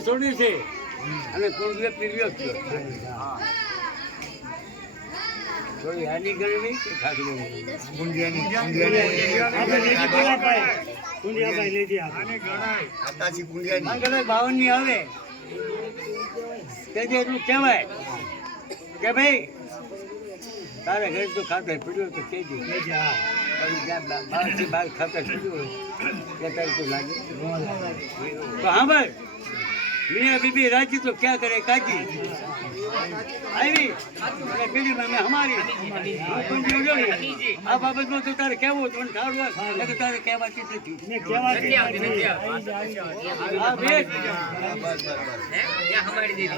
છોડી છે અને થોડી હાની ગણવી કે ખાસ ગણવી 52 ની આવે તે એટલું કહેવાય કે ભાઈ તારે ઘરે તો ખાતર પીડ્યો તો કેજી બાર ખાતર પીડ્યું હોય તારે તો લાગે તો હા ભાઈ मियाँ बीबी राजी तो क्या करे काजी आई पीढ़ी में हमारी आ बाबत में तो तारे क्या वो तुम ठाड़वा तो तारे क्या बात थी ने क्या बात हां बेट ये हमारी दे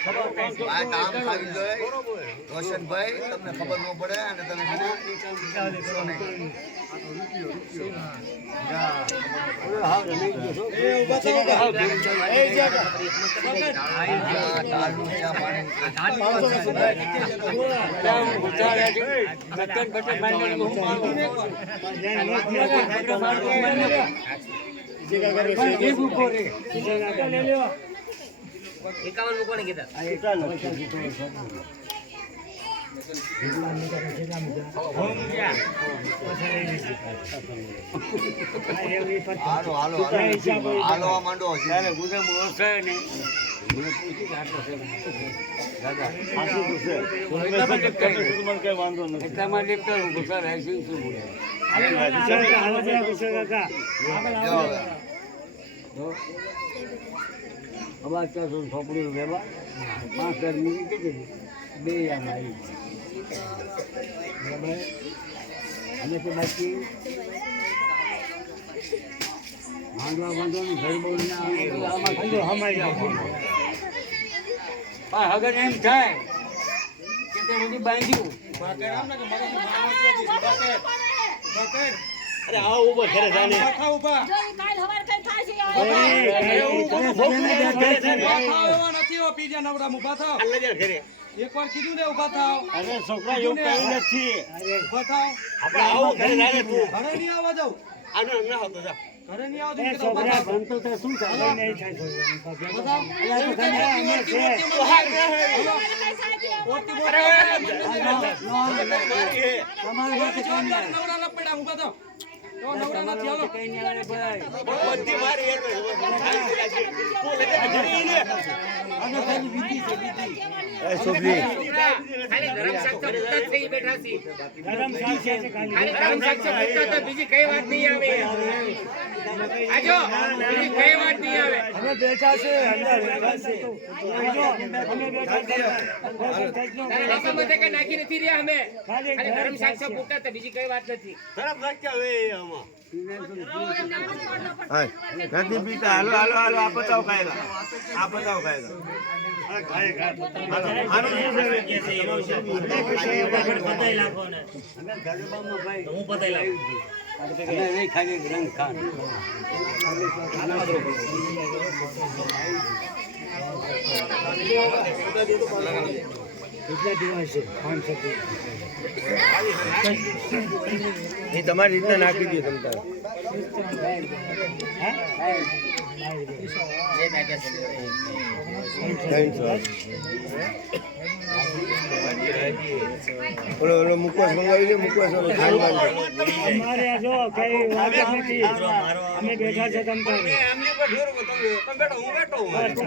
આ કામ ખાવી જોઈએ રોશનભાઈ તમને ખબર ન પડે અને તમે એકાવન મૂકવાને કીધા અવાજ કરશો છોપડી વ્યવહાર 5,000 મિલી કીધી બે આમ આવી અને તો બાકી માંડવા બાંધવાનું ઘર બોલના આમાં ખંડો હમાઈ જાવ પણ અગર એમ થાય કે તે બધી બાંધ્યું અરે આવો ઉભો ઘરે જાને ઉભા કાલ હવાર કઈ થાય છે એકવાર કીધું ને ઉભા થાવ અરે છોકરા એવું કઈ નથી અરે ઉભા થાવ આપણે આવો ઘરે જાને તું ઘરે નહીં આવવા જાવ આનો ન આવતો જા ઘરે નહીં આવતો કે છોકરા ભણતો તો શું થાય નહીં થાય છોકરા અલા તો ઘરે અમે છે તમારે વાત કામ નવરા ન પડ્યા ઉભા થાવ તો નવરા નથી આવો કઈ નહીં આવે ભાઈ બધી મારી હેડ અને ખાલી બીજી છે બીજી એ સોબલી ખાલી ગરમ શાક તો મુક્ત થઈ બેઠા છે ગરમ શાક છે ખાલી ગરમ શાક તો મુક્ત તો બીજી કઈ વાત નહીં આવે આજો બીજી કઈ વાત નહીં આવે અમે બેઠા છે અંદર બેઠા છે આજો અમે બેઠા છે તારા બાપા મતે કે નાખી નથી રહ્યા અમે ખાલી ગરમ શાક તો મુક્ત તો બીજી કઈ વાત નથી ગરમ શાક કે હવે આમાં હાય ગાડી પીતા હાલો હાલો હાલો આ બતાવો ખાયલા આ બતાવો ખાયલા આનો શું છે કે છે એનો છે બતાઈ લાખો ને અમે ગરબામાં ભાઈ હું બતાઈ લાવું અને નહીં ખાલી રંગ ખાન કેટલા દિવસ છે 500 એ તમારી રીતે નાખી દો તમ તારે ઓલો મુકવાસ મંગાવી લે મુકવાસ અમારે જો કઈ વાત નથી અમે બેઠા છે તમ તારે એમને પર ઢોર તમે બેઠો હું બેઠો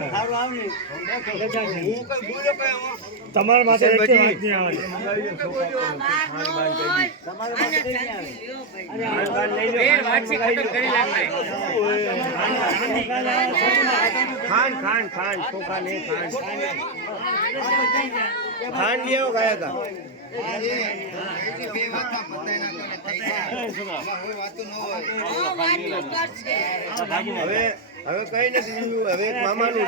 સારું આવને બેઠા છે હું કઈ બોલ્યો કઈ તમારા માટે એક વાત નહીં આવે તમારા માટે કઈ નહીં આવે બે વાતચીત ખતમ કરી નાખાય ખાન ખાન ખાન ચોખા ને ખાન ખાન લેવો ગયા હતા હવે હવે કઈ નથી બીજું હવે મામાનું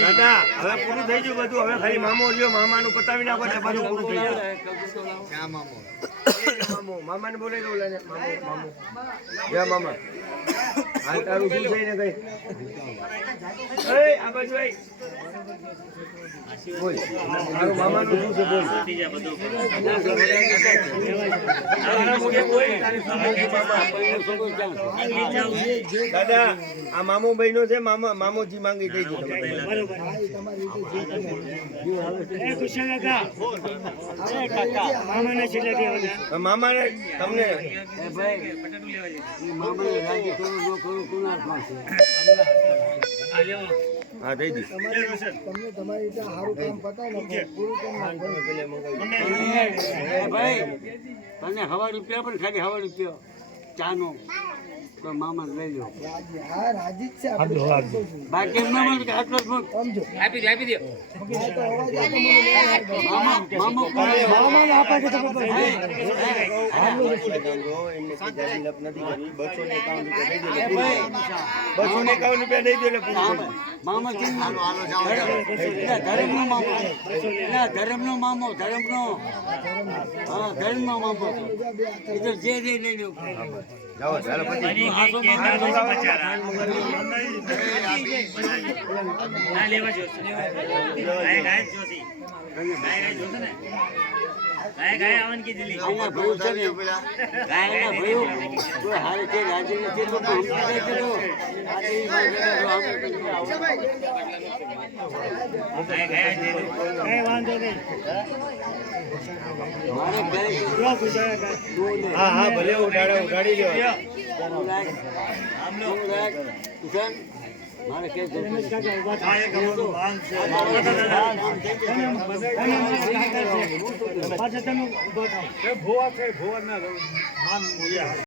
દાદા હવે પૂરું થઈ ગયું બધું. હવે ખાલી મામો રહ્યો, મામાનું પતાવી નાખો એટલે બધું પૂરું થઈ જાય. ક્યાં મામો? મામો મામાને બોલાવી દો. ઓલાને મામો મામો જા મામા. હાલ તારું શું થઈને ગઈ? એ આ બાજુ આય. બોલ તારું મામાનું શું છે બોલ. દાદા આ મામો બહેનો છે. મામોજી માંગી થઈ ગઈ મામાને તમને હા થઈ ગઈ. ભાઈ તને હવા રૂપિયા પણ ખાલી હવા રૂપિયા ચાનો તો મામા લઈ લો. બાકી એમ ના મળે કે આટલો જ મૂક. આપી દો મામો મામા ધર્મનો મામો, ધર્મનો મામો, ધર્મનો હા ધર્મનો મામો એ તો જે લઈ લો. જાઓ ચાલો પછી ગાયના ભયું છે ને ગાયના ભયું કોઈ હારે છે રાજી નથી તો સમજાય છે તો હા હા ભલે ઉડાડી લો. મારે કે